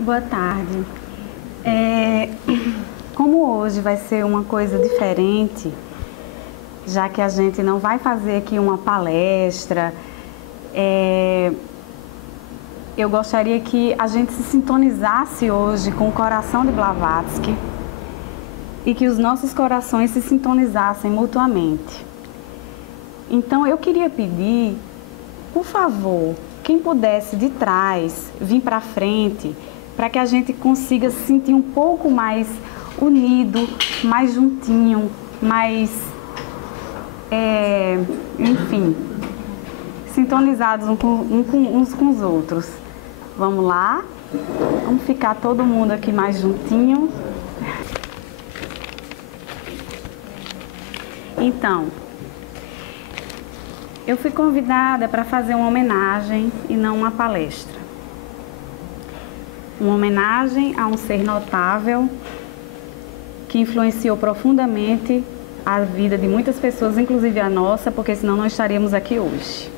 Boa tarde. Como hoje vai ser uma coisa diferente, já que a gente não vai fazer aqui uma palestra, eu gostaria que a gente se sintonizasse hoje com o coração de Blavatsky e que os nossos corações se sintonizassem mutuamente. Então eu queria pedir, por favor, quem pudesse de trás vir para frente, para que a gente consiga se sentir um pouco mais unido, mais juntinho, mais, enfim, sintonizados uns com os outros. Vamos lá? Vamos ficar todo mundo aqui mais juntinho. Então, eu fui convidada para fazer uma homenagem e não uma palestra. Uma homenagem a um ser notável que influenciou profundamente a vida de muitas pessoas, inclusive a nossa, porque senão não estaríamos aqui hoje.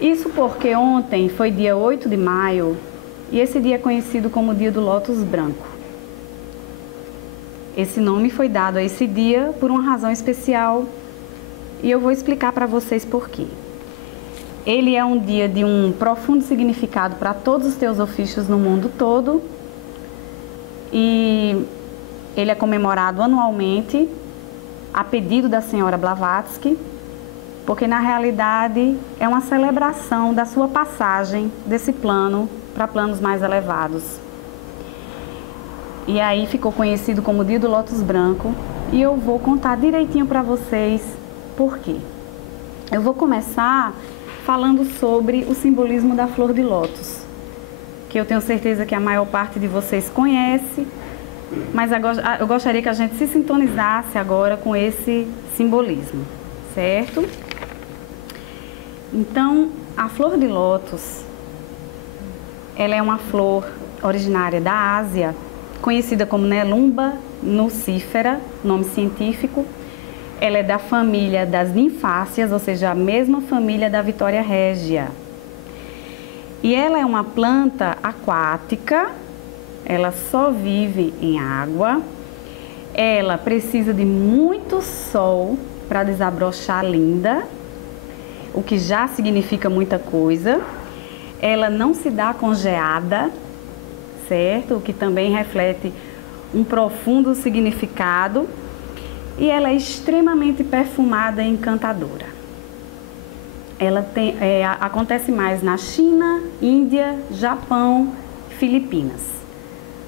Isso porque ontem foi dia 8 de maio e esse dia é conhecido como Dia do Lótus Branco. Esse nome foi dado a esse dia por uma razão especial e eu vou explicar para vocês por quê. Ele é um dia de um profundo significado para todos os teosofistas no mundo todo e ele é comemorado anualmente a pedido da senhora Blavatsky, porque na realidade é uma celebração da sua passagem desse plano para planos mais elevados. E aí ficou conhecido como Dia do Lótus Branco e eu vou contar direitinho para vocês por quê. Eu vou começar falando sobre o simbolismo da flor de lótus, que eu tenho certeza que a maior parte de vocês conhece, mas eu gostaria que a gente se sintonizasse agora com esse simbolismo, certo? Então, a flor de lótus, ela é uma flor originária da Ásia, conhecida como Nelumba nucifera, nome científico. Ela é da família das ninfáceas, ou seja, a mesma família da Vitória Régia. E ela é uma planta aquática, ela só vive em água, ela precisa de muito sol para desabrochar linda, o que já significa muita coisa. Ela não se dá congeada, certo? O que também reflete um profundo significado. E ela é extremamente perfumada e encantadora. Ela acontece mais na China, Índia, Japão, Filipinas.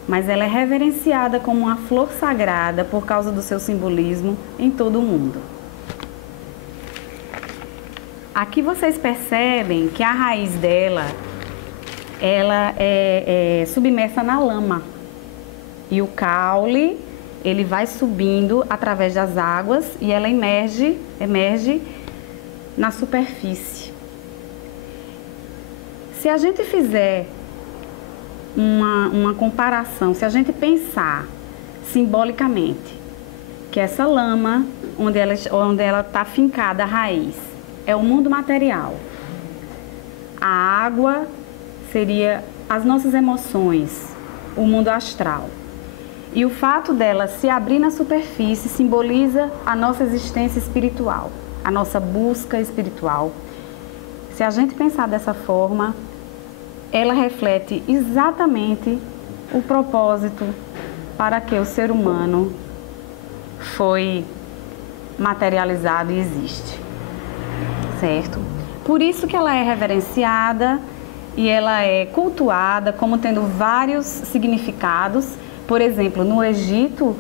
Mas ela é reverenciada como uma flor sagrada por causa do seu simbolismo em todo o mundo. Aqui vocês percebem que a raiz dela, ela é submersa na lama. E o caule, ele vai subindo através das águas e ela emerge na superfície. Se a gente fizer uma comparação, se a gente pensar simbolicamente que essa lama, onde ela está fincada a raiz, é o mundo material. A água seria as nossas emoções, o mundo astral. E o fato dela se abrir na superfície simboliza a nossa existência espiritual, a nossa busca espiritual. Se a gente pensar dessa forma, ela reflete exatamente o propósito para que o ser humano foi materializado e existe, certo? Por isso que ela é reverenciada e ela é cultuada como tendo vários significados. Por exemplo, no Egito,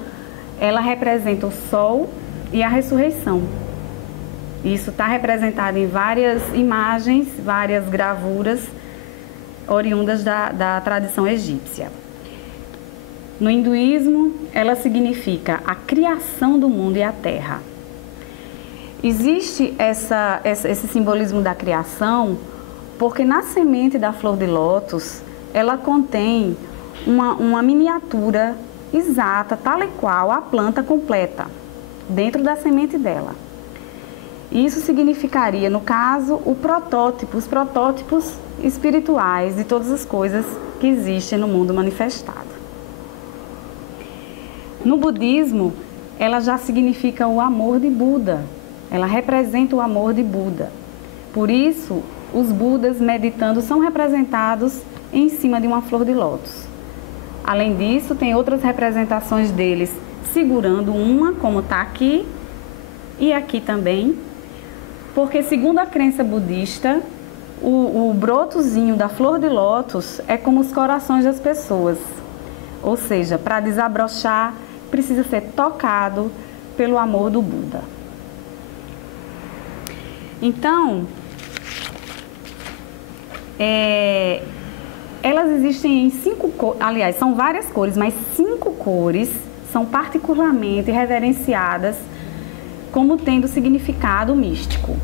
ela representa o sol e a ressurreição. Isso está representado em várias imagens, várias gravuras oriundas da tradição egípcia. No hinduísmo, ela significa a criação do mundo e a terra. Existe esse simbolismo da criação porque na semente da flor de lótus, ela contém uma miniatura exata, tal e qual a planta completa, dentro da semente dela. Isso significaria, no caso, os protótipos espirituais de todas as coisas que existem no mundo manifestado. No budismo, ela já significa o amor de Buda. Ela representa o amor de Buda. Por isso, os Budas meditando são representados em cima de uma flor de lótus. Além disso, tem outras representações deles segurando uma, como está aqui, e aqui também, porque segundo a crença budista, o brotozinho da flor de lótus é como os corações das pessoas. Ou seja, para desabrochar, precisa ser tocado pelo amor do Buda. Então, elas existem em 5 cores, aliás, são várias cores, mas 5 cores são particularmente reverenciadas como tendo significado místico.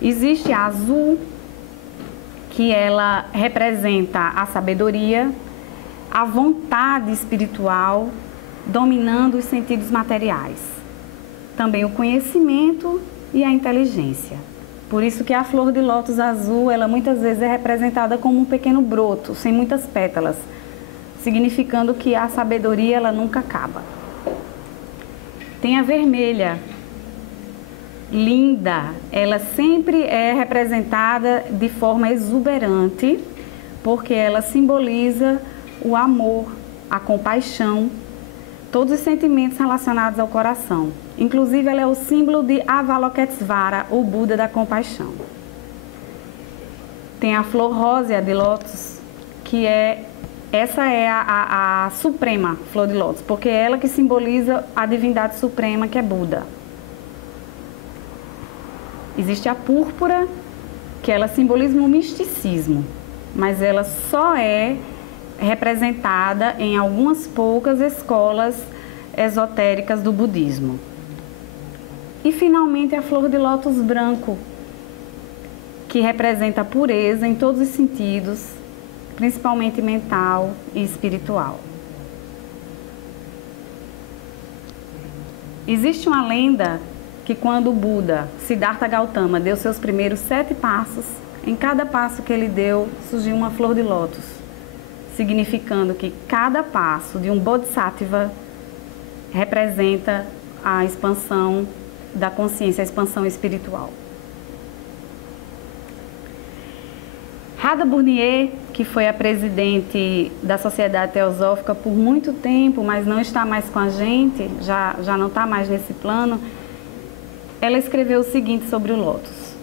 Existe a azul, que ela representa a sabedoria, a vontade espiritual, dominando os sentidos materiais. Também o conhecimento e a inteligência. Por isso que a flor de lótus azul, ela muitas vezes é representada como um pequeno broto, sem muitas pétalas, significando que a sabedoria ela nunca acaba. Tem a vermelha, linda, ela sempre é representada de forma exuberante, porque ela simboliza o amor, a compaixão, todos os sentimentos relacionados ao coração. Inclusive, ela é o símbolo de Avalokitesvara, o Buda da compaixão. Tem a flor rósea de lótus, que essa é a suprema flor de lótus, porque é ela que simboliza a divindade suprema, que é Buda. Existe a púrpura, que ela simboliza o misticismo, mas ela só é representada em algumas poucas escolas esotéricas do budismo. E finalmente a flor de lótus branco, que representa a pureza em todos os sentidos, principalmente mental e espiritual. Existe uma lenda que quando o Buda, Siddhartha Gautama, deu seus primeiros 7 passos, em cada passo que ele deu surgiu uma flor de lótus, significando que cada passo de um Bodhisattva representa a expansão da consciência, a expansão espiritual. Radha Burnier, que foi a presidente da Sociedade Teosófica por muito tempo, mas não está mais com a gente, já não está mais nesse plano, ela escreveu o seguinte sobre o lótus.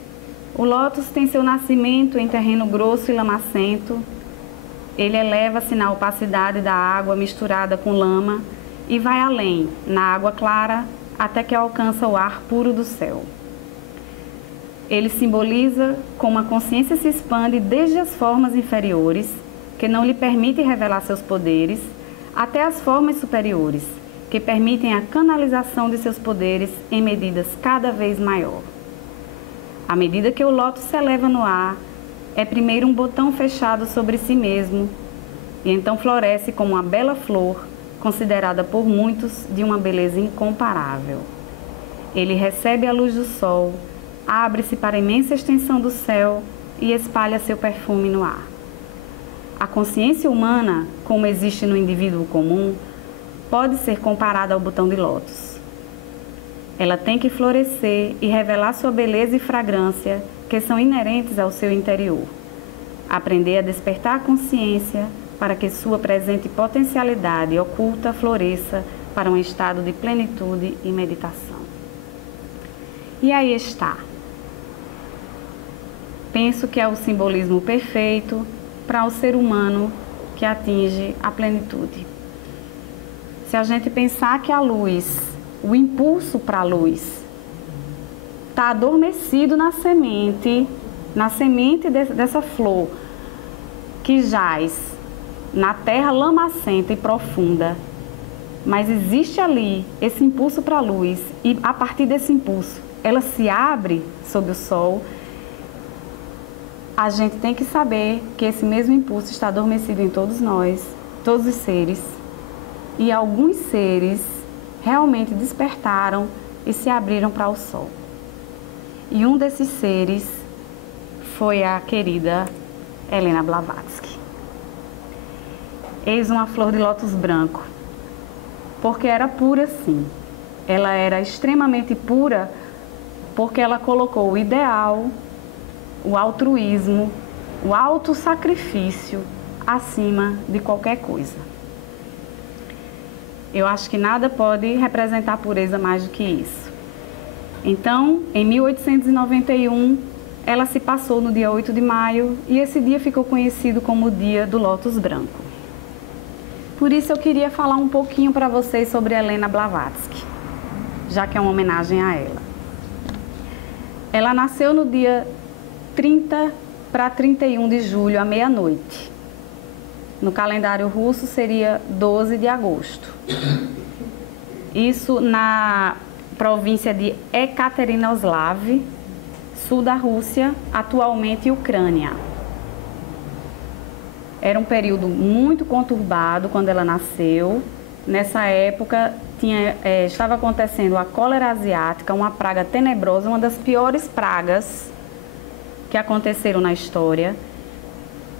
O lótus tem seu nascimento em terreno grosso e lamacento. Ele eleva-se na opacidade da água misturada com lama e vai além, na água clara, até que alcança o ar puro do céu. Ele simboliza como a consciência se expande desde as formas inferiores, que não lhe permitem revelar seus poderes, até as formas superiores, que permitem a canalização de seus poderes em medidas cada vez maior. À medida que o lótus se eleva no ar, é primeiro um botão fechado sobre si mesmo, e então floresce como uma bela flor, considerada por muitos de uma beleza incomparável. Ele recebe a luz do sol, abre-se para a imensa extensão do céu e espalha seu perfume no ar. A consciência humana, como existe no indivíduo comum, pode ser comparada ao botão de lótus. Ela tem que florescer e revelar sua beleza e fragrância, que são inerentes ao seu interior. Aprender a despertar a consciência para que sua presente potencialidade oculta floresça para um estado de plenitude e meditação. E aí está. Penso que é o simbolismo perfeito para o ser humano que atinge a plenitude. Se a gente pensar que a luz, o impulso para a luz, está adormecido na semente dessa flor que jaz na terra lamacenta e profunda, mas existe ali esse impulso para a luz e a partir desse impulso ela se abre sob o sol. A gente tem que saber que esse mesmo impulso está adormecido em todos nós, todos os seres, e alguns seres realmente despertaram e se abriram para o sol. E um desses seres foi a querida Helena Blavatsky. Eis uma flor de lótus branco, porque era pura sim. Ela era extremamente pura porque ela colocou o ideal, o altruísmo, o autossacrifício acima de qualquer coisa. Eu acho que nada pode representar pureza mais do que isso. Então, em 1891, ela se passou no dia 8 de maio e esse dia ficou conhecido como o Dia do Lótus Branco. Por isso eu queria falar um pouquinho para vocês sobre Helena Blavatsky, já que é uma homenagem a ela. Ela nasceu no dia 30 para 31 de julho, à meia-noite. No calendário russo seria 12 de agosto. Isso na província de Ekaterinoslav, sul da Rússia, atualmente Ucrânia. Era um período muito conturbado quando ela nasceu. Nessa época estava acontecendo a cólera asiática, uma praga tenebrosa, uma das piores pragas que aconteceram na história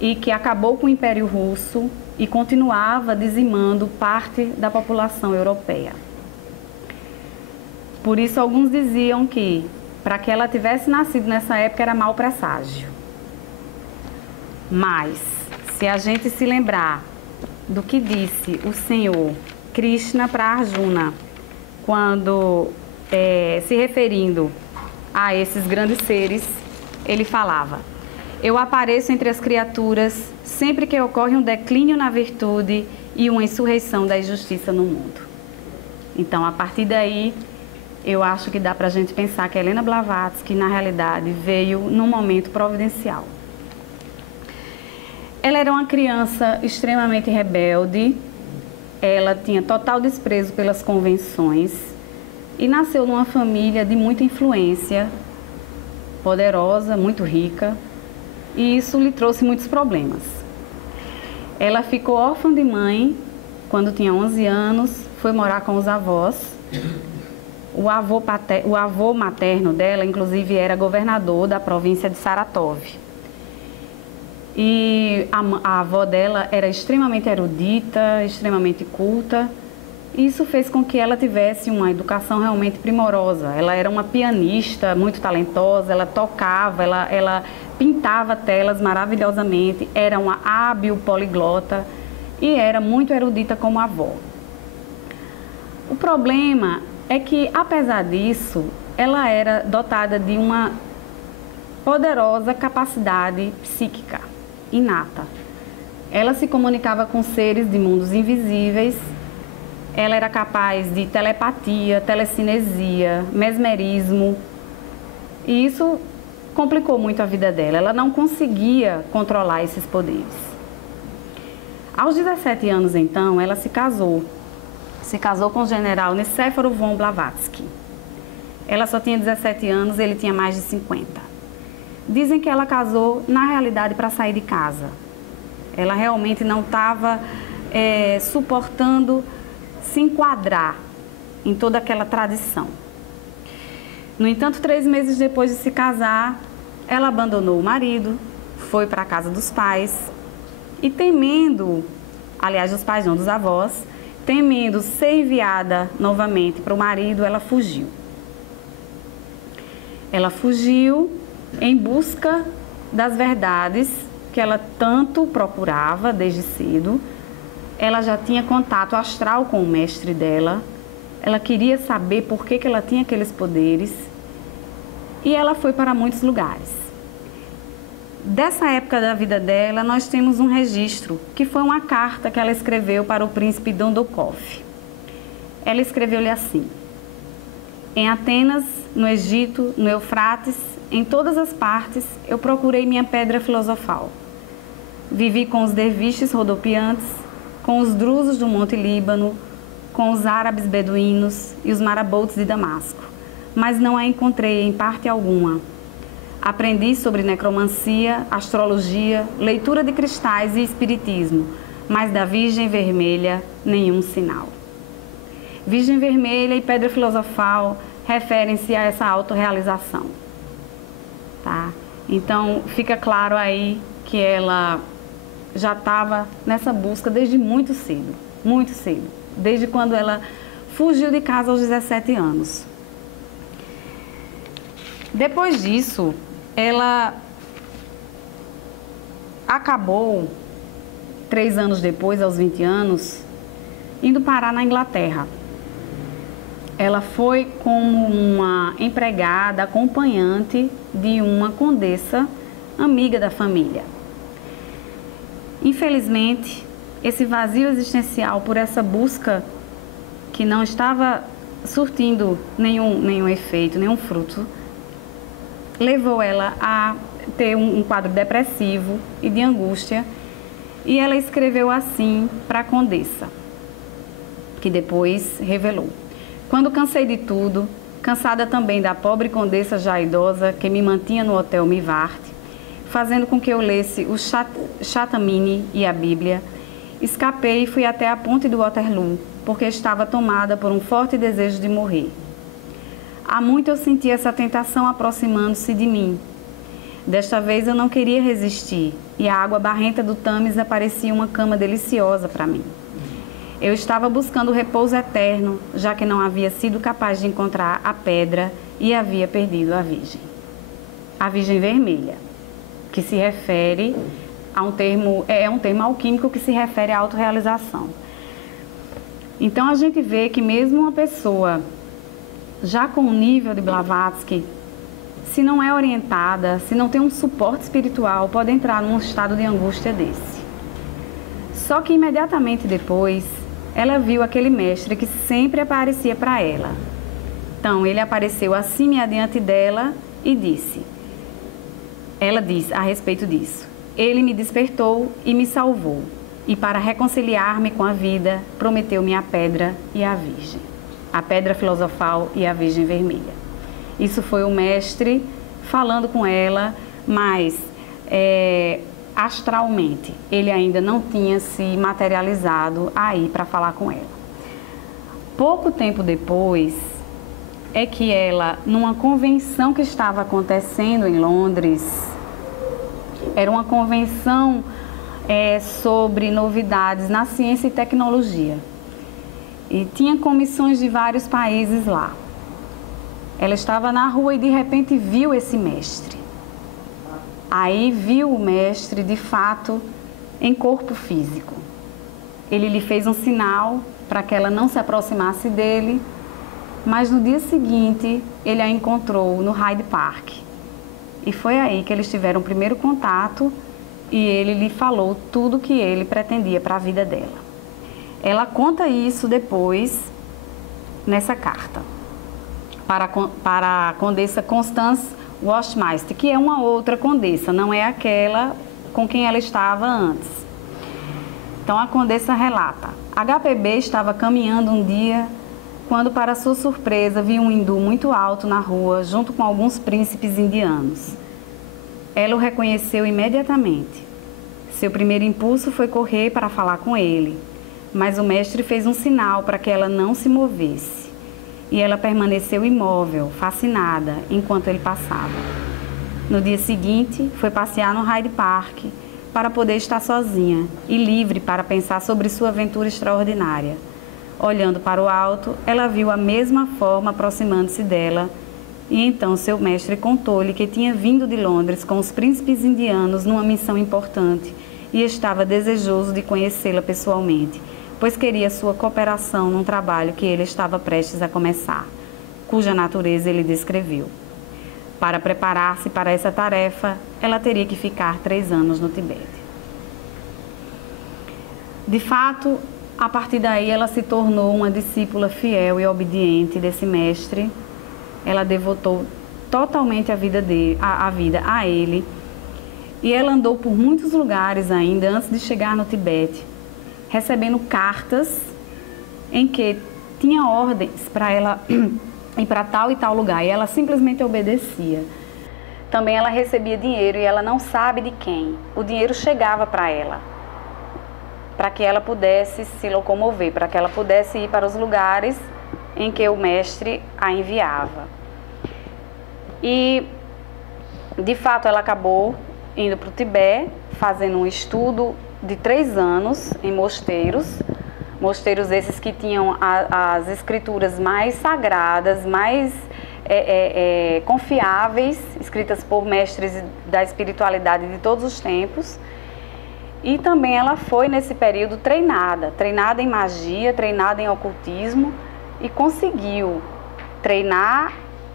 e que acabou com o Império Russo e continuava dizimando parte da população europeia. Por isso, alguns diziam que, para que ela tivesse nascido nessa época, era mau presságio. Mas, se a gente se lembrar do que disse o Senhor Krishna para Arjuna, quando, se referindo a esses grandes seres, ele falava: eu apareço entre as criaturas sempre que ocorre um declínio na virtude e uma insurreição da injustiça no mundo. Então, a partir daí, eu acho que dá para a gente pensar que Helena Blavatsky, na realidade, veio num momento providencial. Ela era uma criança extremamente rebelde, ela tinha total desprezo pelas convenções e nasceu numa família de muita influência, poderosa, muito rica, e isso lhe trouxe muitos problemas. Ela ficou órfã de mãe quando tinha 11 anos, foi morar com os avós. O avô materno dela, inclusive, era governador da província de Saratov. E a avó dela era extremamente erudita, extremamente culta. Isso fez com que ela tivesse uma educação realmente primorosa. Ela era uma pianista muito talentosa, ela tocava, ela pintava telas maravilhosamente, era uma hábil poliglota e era muito erudita como avó. O problema é que, apesar disso, ela era dotada de uma poderosa capacidade psíquica inata. Ela se comunicava com seres de mundos invisíveis, ela era capaz de telepatia, telecinesia, mesmerismo, e isso complicou muito a vida dela. Ela não conseguia controlar esses poderes. Aos 17 anos, então, ela se casou com o general Nicéforo von Blavatsky. Ela só tinha 17 anos, ele tinha mais de 50. Dizem que ela casou, na realidade, para sair de casa. Ela realmente não estava suportando se enquadrar em toda aquela tradição. No entanto, 3 meses depois de se casar, ela abandonou o marido, foi para a casa dos pais e temendo, aliás, dos pais não, dos avós, temendo ser enviada novamente para o marido, ela fugiu. Ela fugiu em busca das verdades que ela tanto procurava desde cedo. Ela já tinha contato astral com o mestre dela, ela queria saber por que ela tinha aqueles poderes e ela foi para muitos lugares. Dessa época da vida dela, nós temos um registro, que foi uma carta que ela escreveu para o príncipe Dondokov. Ela escreveu-lhe assim: em Atenas, no Egito, no Eufrates, em todas as partes, eu procurei minha pedra filosofal. Vivi com os derviches rodopiantes, com os drusos do Monte Líbano, com os árabes beduínos e os maraboutos de Damasco, mas não a encontrei em parte alguma. Aprendi sobre necromancia, astrologia, leitura de cristais e espiritismo, mas da Virgem Vermelha nenhum sinal. Virgem Vermelha e pedra filosofal referem-se a essa autorrealização. tá? Então, fica claro aí que ela já estava nessa busca desde muito cedo, desde quando ela fugiu de casa aos 17 anos. Depois disso, ela acabou, 3 anos depois, aos 20 anos, indo parar na Inglaterra. Ela foi como uma empregada, acompanhante de uma condessa, amiga da família. Infelizmente, esse vazio existencial por essa busca que não estava surtindo nenhum efeito, nenhum fruto, levou ela a ter um quadro depressivo e de angústia, e ela escreveu assim para a condessa, que depois revelou: quando cansei de tudo, cansada também da pobre condessa já idosa que me mantinha no hotel Mivart, fazendo com que eu lesse o Chatamini e a Bíblia, escapei e fui até a ponte do Waterloo, porque estava tomada por um forte desejo de morrer. Há muito eu senti essa tentação aproximando-se de mim. Desta vez eu não queria resistir, e a água barrenta do Tâmis aparecia uma cama deliciosa para mim. Eu estava buscando o repouso eterno, já que não havia sido capaz de encontrar a pedra e havia perdido a Virgem Vermelha, que se refere a um termo alquímico que se refere à autorrealização. Então a gente vê que mesmo uma pessoa já com o nível de Blavatsky, se não é orientada, se não tem um suporte espiritual, pode entrar num estado de angústia desse. Só que imediatamente depois, ela viu aquele mestre que sempre aparecia para ela. Então, ele apareceu acima e adiante dela e disse, ela diz a respeito disso: ele me despertou e me salvou, e para reconciliar-me com a vida, prometeu-me a pedra e a Virgem, a pedra filosofal e a Virgem Vermelha. Isso foi o mestre falando com ela, mas astralmente ele ainda não tinha se materializado aí para falar com ela. Pouco tempo depois é que ela, numa convenção que estava acontecendo em Londres, era uma convenção sobre novidades na ciência e tecnologia, e tinha comissões de vários países lá. Ela estava na rua e de repente viu esse mestre. Aí viu o mestre de fato em corpo físico. Ele lhe fez um sinal para que ela não se aproximasse dele, mas no dia seguinte ele a encontrou no Hyde Park. E foi aí que eles tiveram o primeiro contato e ele lhe falou tudo o que ele pretendia para a vida dela. Ela conta isso depois nessa carta para a condessa Constance Westminster, que é uma outra condessa, não é aquela com quem ela estava antes. Então a condessa relata: HPB estava caminhando um dia quando, para sua surpresa, viu um hindu muito alto na rua junto com alguns príncipes indianos. Ela o reconheceu imediatamente. Seu primeiro impulso foi correr para falar com ele, mas o mestre fez um sinal para que ela não se movesse. E ela permaneceu imóvel, fascinada, enquanto ele passava. No dia seguinte, foi passear no Hyde Park para poder estar sozinha e livre para pensar sobre sua aventura extraordinária. Olhando para o alto, ela viu a mesma forma aproximando-se dela, e então seu mestre contou-lhe que tinha vindo de Londres com os príncipes indianos numa missão importante e estava desejoso de conhecê-la pessoalmente, pois queria sua cooperação num trabalho que ele estava prestes a começar, cuja natureza ele descreveu. Para preparar-se para essa tarefa, ela teria que ficar 3 anos no Tibete. De fato, a partir daí ela se tornou uma discípula fiel e obediente desse mestre. Ela devotou totalmente a vida a ele, e ela andou por muitos lugares ainda antes de chegar no Tibete, recebendo cartas em que tinha ordens para ela ir para tal e tal lugar, e ela simplesmente obedecia. Também ela recebia dinheiro e ela não sabe de quem. O dinheiro chegava para ela, para que ela pudesse se locomover, para que ela pudesse ir para os lugares em que o mestre a enviava. E De fato, ela acabou indo para o Tibete, fazendo um estudo de 3 anos em mosteiros. Mosteiros esses que tinham as escrituras mais sagradas, mais confiáveis, escritas por mestres da espiritualidade de todos os tempos. E também ela foi, nesse período, treinada em magia, treinada em ocultismo, e conseguiu treinar,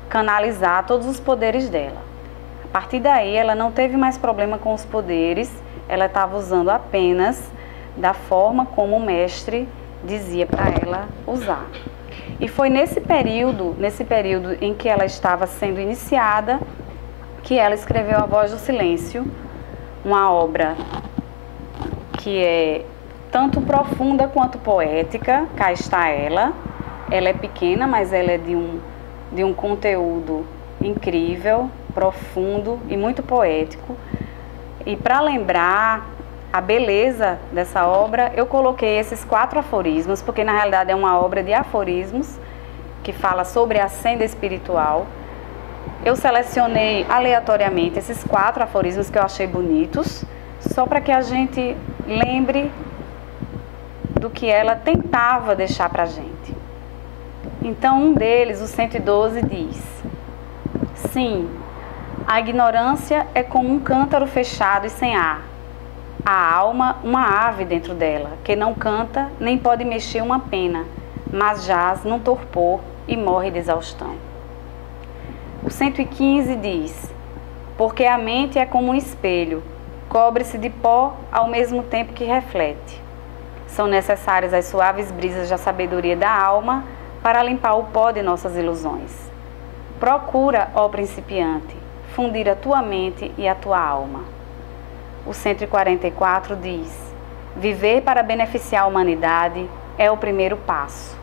canalizar todos os poderes dela. A partir daí, ela não teve mais problema com os poderes, ela estava usando apenas da forma como o mestre dizia para ela usar. E foi nesse período em que ela estava sendo iniciada, que ela escreveu A Voz do Silêncio, uma obra que é tanto profunda quanto poética. Cá está ela. Ela é pequena, mas ela é de um conteúdo incrível, profundo e muito poético. E para lembrar a beleza dessa obra, eu coloquei esses 4 aforismos, porque na realidade é uma obra de aforismos que fala sobre a senda espiritual. Eu selecionei aleatoriamente esses 4 aforismos que eu achei bonitos, só para que a gente lembre do que ela tentava deixar para a gente. Então, um deles, o 112, diz: sim, a ignorância é como um cântaro fechado e sem ar. A alma, uma ave dentro dela, que não canta nem pode mexer uma pena, mas jaz num torpor e morre de exaustão. O 115 diz: porque a mente é como um espelho, cobre-se de pó ao mesmo tempo que reflete. São necessárias as suaves brisas da sabedoria da alma para limpar o pó de nossas ilusões. Procura, ó principiante, fundir a tua mente e a tua alma. O 144 diz: viver para beneficiar a humanidade é o primeiro passo.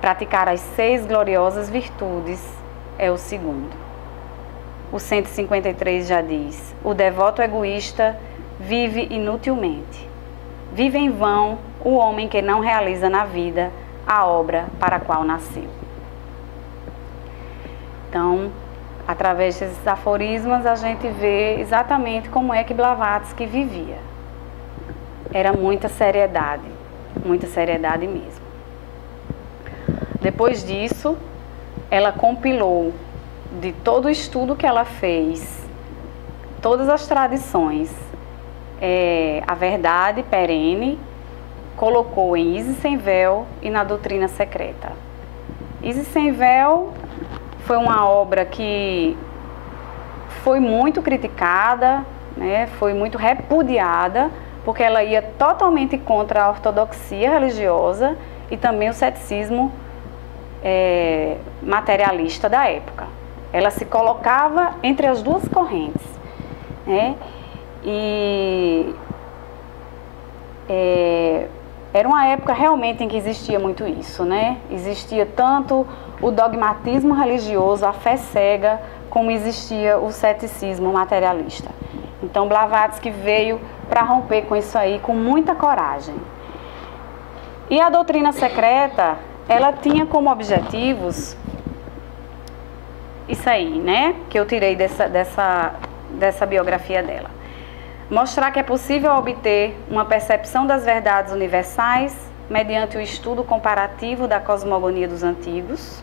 Praticar as 6 gloriosas virtudes é o segundo. O 153 já diz: o devoto egoísta vive inutilmente. Vive em vão o homem que não realiza na vida a obra para a qual nasceu. Então, através desses aforismos, a gente vê exatamente como é que Blavatsky vivia. Era muita seriedade mesmo. Depois disso, ela compilou de todo o estudo que ela fez, todas as tradições, a verdade perene, colocou em Isis Sem Véu e na Doutrina Secreta. Isis Sem Véu foi uma obra que foi muito criticada, né, foi muito repudiada, porque ela ia totalmente contra a ortodoxia religiosa e também o ceticismo materialista da época. Ela se colocava entre as duas correntes, né? Era uma época realmente em que existia muito isso, né? Existia tanto o dogmatismo religioso, a fé cega, como existia o ceticismo materialista. Então Blavatsky veio para romper com isso aí com muita coragem. E a Doutrina Secreta, ela tinha como objetivos isso aí, né? Que eu tirei dessa biografia dela. Mostrar que é possível obter uma percepção das verdades universais mediante o estudo comparativo da cosmogonia dos antigos.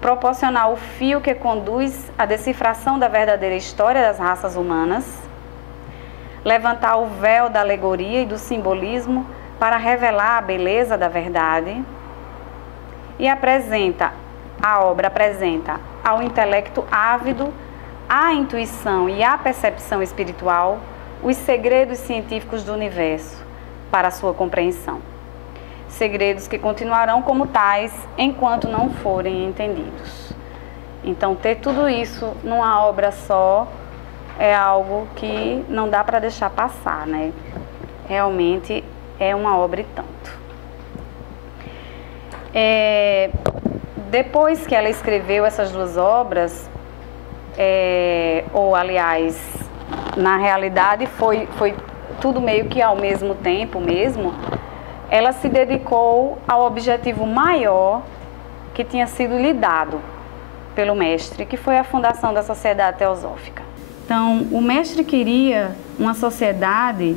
Proporcionar o fio que conduz à decifração da verdadeira história das raças humanas. Levantar o véu da alegoria e do simbolismo para revelar a beleza da verdade. E a obra apresenta ao intelecto ávido, à intuição e à percepção espiritual, os segredos científicos do universo para a sua compreensão. Segredos que continuarão como tais enquanto não forem entendidos. Então, ter tudo isso numa obra só é algo que não dá para deixar passar, né? Realmente é uma obra e tanto. Depois que ela escreveu essas 2 obras, ou aliás, na realidade foi tudo meio que ao mesmo tempo mesmo, ela se dedicou ao objetivo maior que tinha sido lhe dado, pelo mestre, que foi a fundação da Sociedade Teosófica. Então, o mestre queria uma sociedade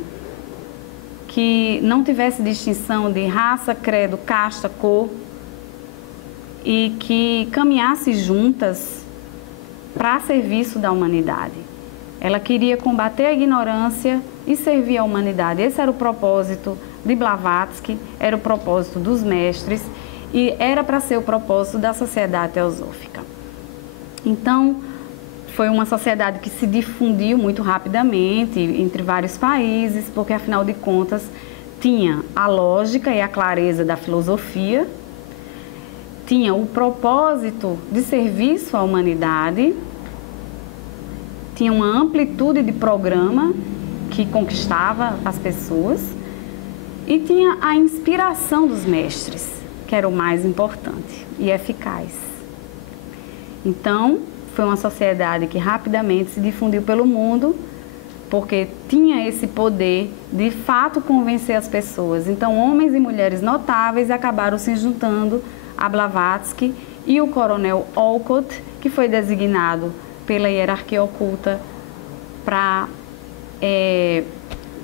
que não tivesse distinção de raça, credo, casta, cor, e que caminhasse juntas para serviço da humanidade. Ela queria combater a ignorância e servir a humanidade. Esse era o propósito de Blavatsky, era o propósito dos mestres e era para ser o propósito da Sociedade Teosófica. Então, foi uma sociedade que se difundiu muito rapidamente entre vários países, porque, afinal de contas, tinha a lógica e a clareza da filosofia, tinha o propósito de serviço à humanidade, tinha uma amplitude de programa que conquistava as pessoas e tinha a inspiração dos mestres, que era o mais importante e eficaz. Então, foi uma sociedade que rapidamente se difundiu pelo mundo, porque tinha esse poder de fato convencer as pessoas. Então, homens e mulheres notáveis acabaram se juntando a Blavatsky e o coronel Olcott, que foi designado pela hierarquia oculta para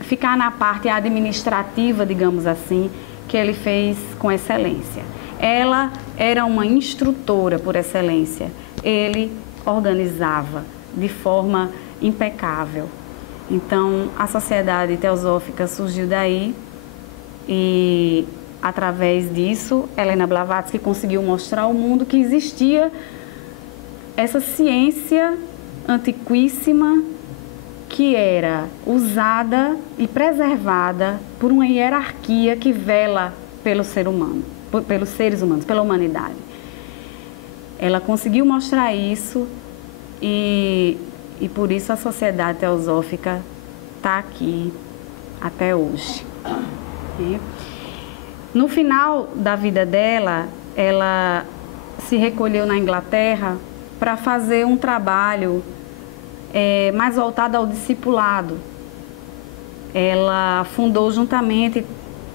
ficar na parte administrativa, digamos assim, que ele fez com excelência. Ela era uma instrutora por excelência. Ele organizava de forma impecável. Então, a Sociedade Teosófica surgiu daí e, através disso, Helena Blavatsky conseguiu mostrar ao mundo que existia essa ciência antiquíssima que era usada e preservada por uma hierarquia que vela pelo ser humano, pelos seres humanos, pela humanidade. Ela conseguiu mostrar isso e por isso a Sociedade Teosófica está aqui até hoje. No final da vida dela, ela se recolheu na Inglaterra para fazer um trabalho mais voltado ao discipulado. Ela fundou juntamente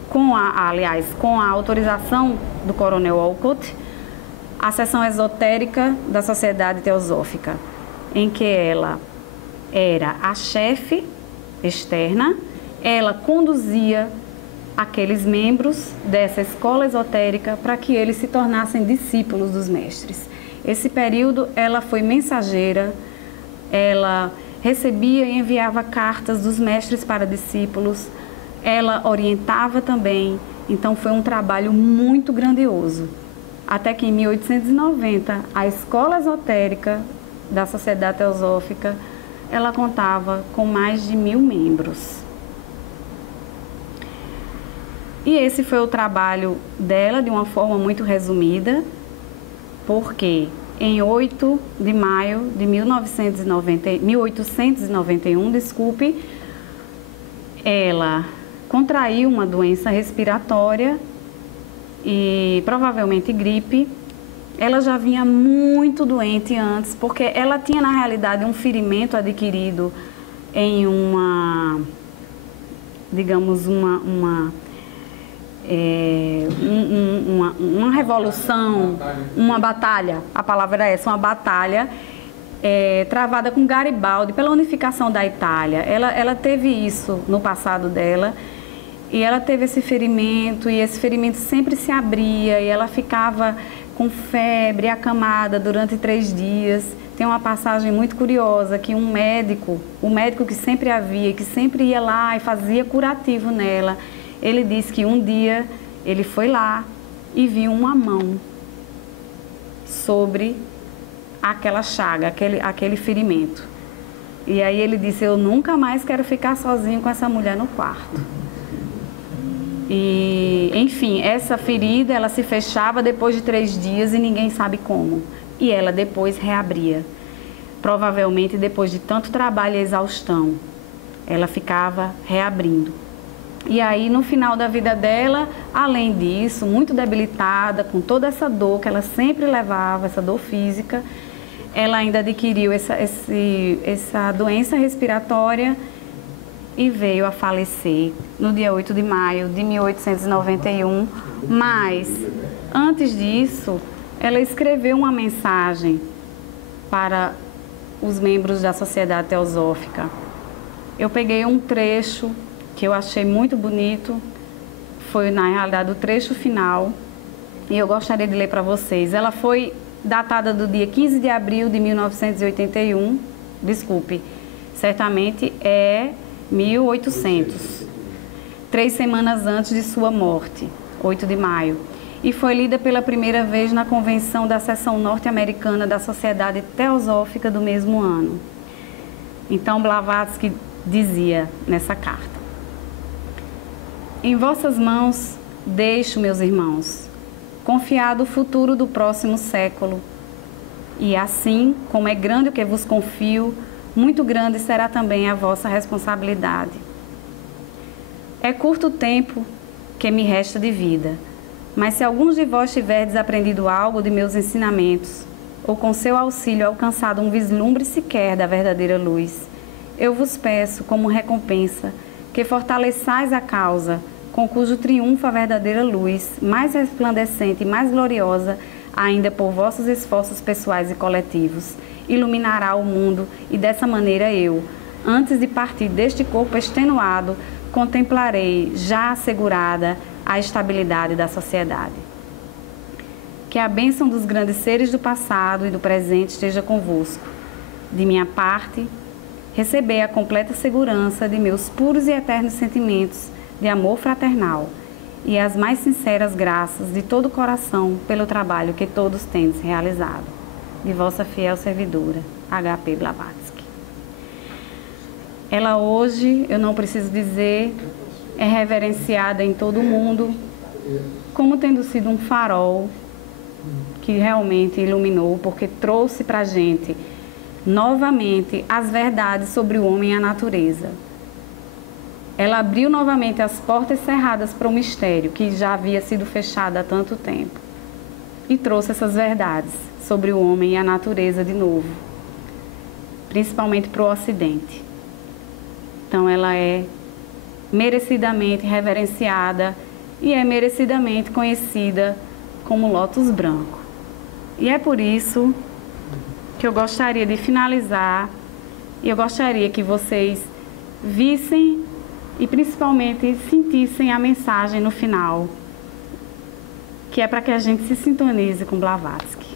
com a autorização do coronel Olcott, a seção esotérica da Sociedade Teosófica, em que ela era a chefe externa, ela conduzia aqueles membros dessa escola esotérica para que eles se tornassem discípulos dos mestres. Esse período ela foi mensageira, ela recebia e enviava cartas dos mestres para discípulos, ela orientava também, então foi um trabalho muito grandioso. Até que em 1890, a escola esotérica da Sociedade Teosófica, ela contava com mais de 1000 membros. E esse foi o trabalho dela, de uma forma muito resumida, porque em 8 de maio de 1891, ela contraiu uma doença respiratória e provavelmente gripe. Ela já vinha muito doente antes, porque ela tinha na realidade um ferimento adquirido em uma, digamos, uma revolução, uma batalha, a palavra é essa, uma batalha travada com Garibaldi pela unificação da Itália. Ela teve isso no passado dela e ela teve esse ferimento e esse ferimento sempre se abria e ela ficava com febre, acamada durante 3 dias. Tem uma passagem muito curiosa que um médico, o médico que sempre havia, que sempre ia lá e fazia curativo nela, ele disse que um dia ele foi lá e viu uma mão sobre aquela chaga, aquele ferimento. E aí ele disse, eu nunca mais quero ficar sozinho com essa mulher no quarto. E, enfim, essa ferida, ela se fechava depois de 3 dias e ninguém sabe como. E ela depois reabria. Provavelmente depois de tanto trabalho e exaustão, ela ficava reabrindo. E aí, no final da vida dela, além disso, muito debilitada, com toda essa dor que ela sempre levava, essa dor física, ela ainda adquiriu essa doença respiratória e veio a falecer no dia 8 de maio de 1891. Mas, antes disso, ela escreveu uma mensagem para os membros da Sociedade Teosófica. Eu peguei um trecho que eu achei muito bonito, foi na realidade o trecho final, e eu gostaria de ler para vocês. Ela foi datada do dia 15 de abril de 1981, desculpe, certamente é 1800, 3 semanas antes de sua morte, 8 de maio, e foi lida pela primeira vez na convenção da seção norte-americana da Sociedade Teosófica do mesmo ano. Então Blavatsky dizia nessa carta: em vossas mãos deixo, meus irmãos, confiado o futuro do próximo século, e assim como é grande o que vos confio, muito grande será também a vossa responsabilidade. É curto o tempo que me resta de vida, mas se alguns de vós tiverdes aprendido algo de meus ensinamentos, ou com seu auxílio alcançado um vislumbre sequer da verdadeira luz, eu vos peço, como recompensa, que fortaleçais a causa com cujo triunfo a verdadeira luz, mais resplandecente e mais gloriosa, ainda por vossos esforços pessoais e coletivos, iluminará o mundo, e dessa maneira eu, antes de partir deste corpo extenuado, contemplarei, já assegurada, a estabilidade da sociedade. Que a bênção dos grandes seres do passado e do presente esteja convosco. De minha parte, recebei a completa segurança de meus puros e eternos sentimentos de amor fraternal e as mais sinceras graças de todo o coração pelo trabalho que todos tendes realizado. De vossa fiel servidora, H.P. Blavatsky. Ela hoje, eu não preciso dizer, é reverenciada em todo o mundo como tendo sido um farol que realmente iluminou, porque trouxe para a gente novamente as verdades sobre o homem e a natureza. Ela abriu novamente as portas cerradas para o mistério, que já havia sido fechado há tanto tempo, e trouxe essas verdades sobre o homem e a natureza de novo, principalmente para o Ocidente. Então ela é merecidamente reverenciada e é merecidamente conhecida como Lótus Branco. E é por isso que eu gostaria de finalizar, e eu gostaria que vocês vissem e principalmente sentissem a mensagem no final, que é para que a gente se sintonize com Blavatsky.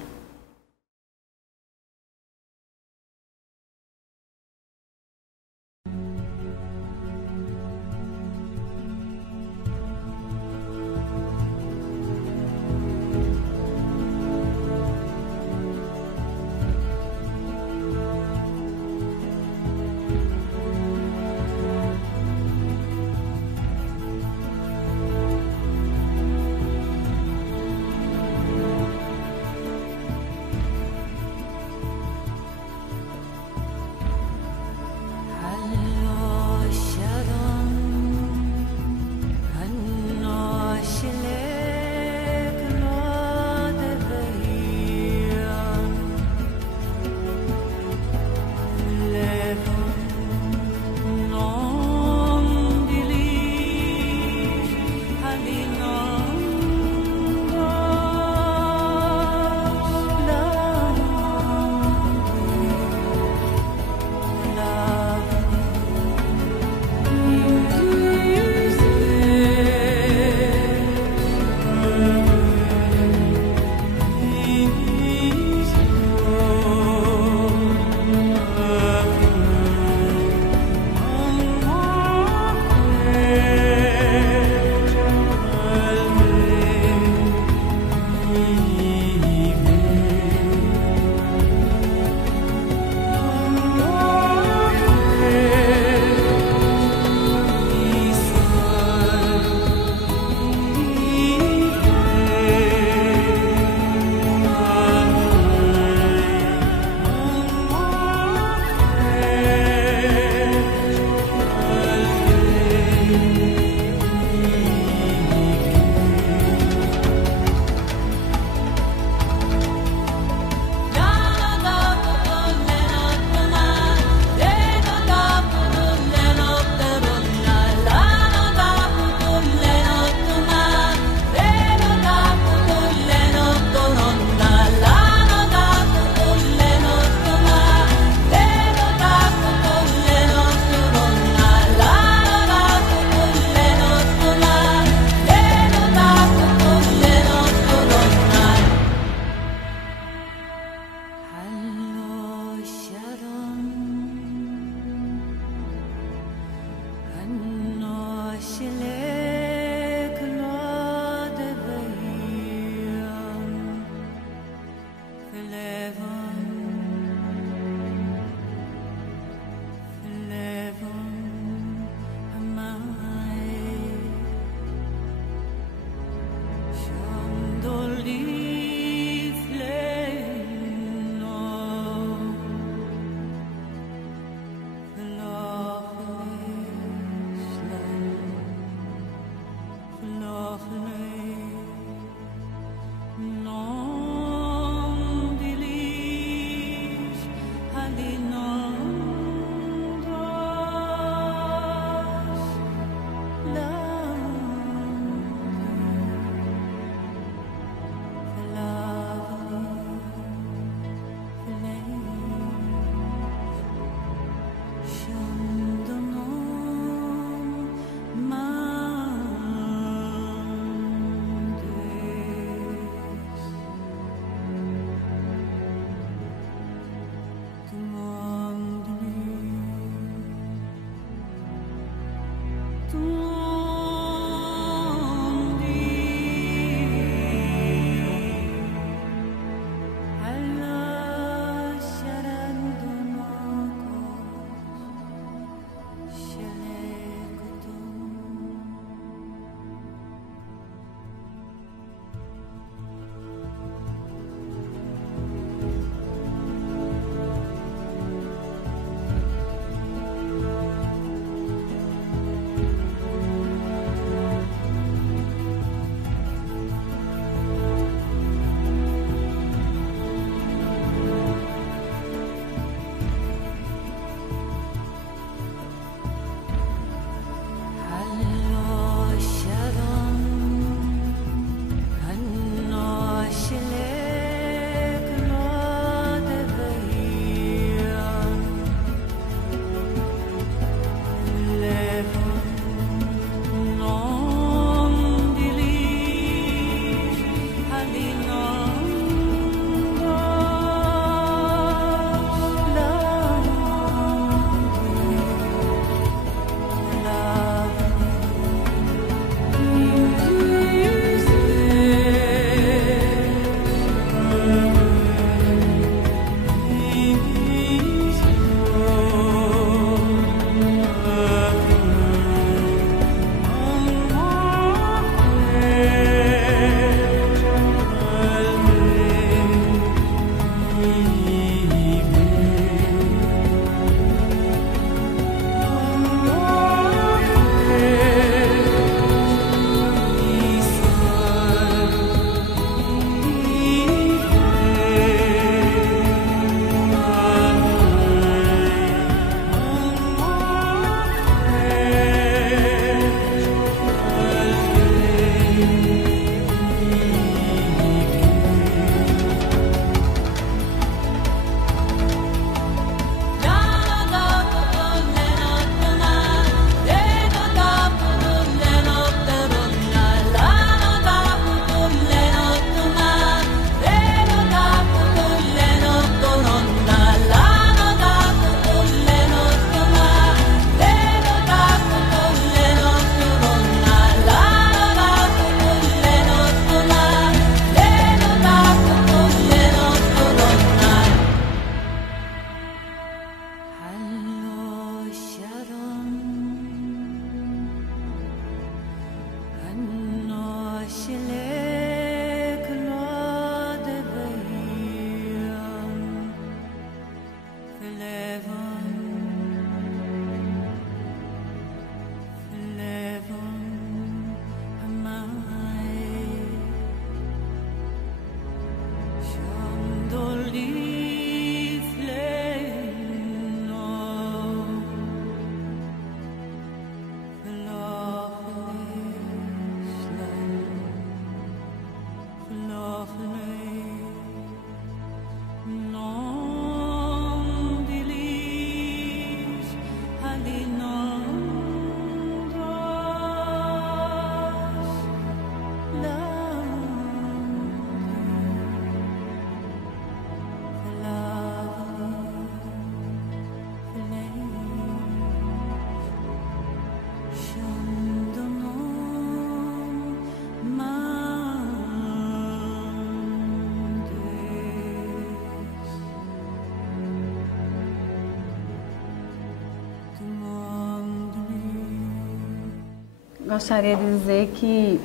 Gostaria de dizer que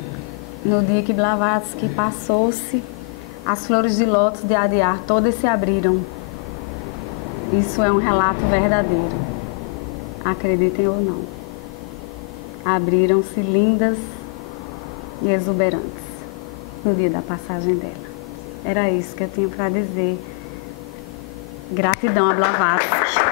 no dia que Blavatsky passou-se, as flores de lótus de Adyar todas se abriram. Isso é um relato verdadeiro. Acreditem ou não. Abriram-se lindas e exuberantes no dia da passagem dela. Era isso que eu tinha para dizer. Gratidão a Blavatsky.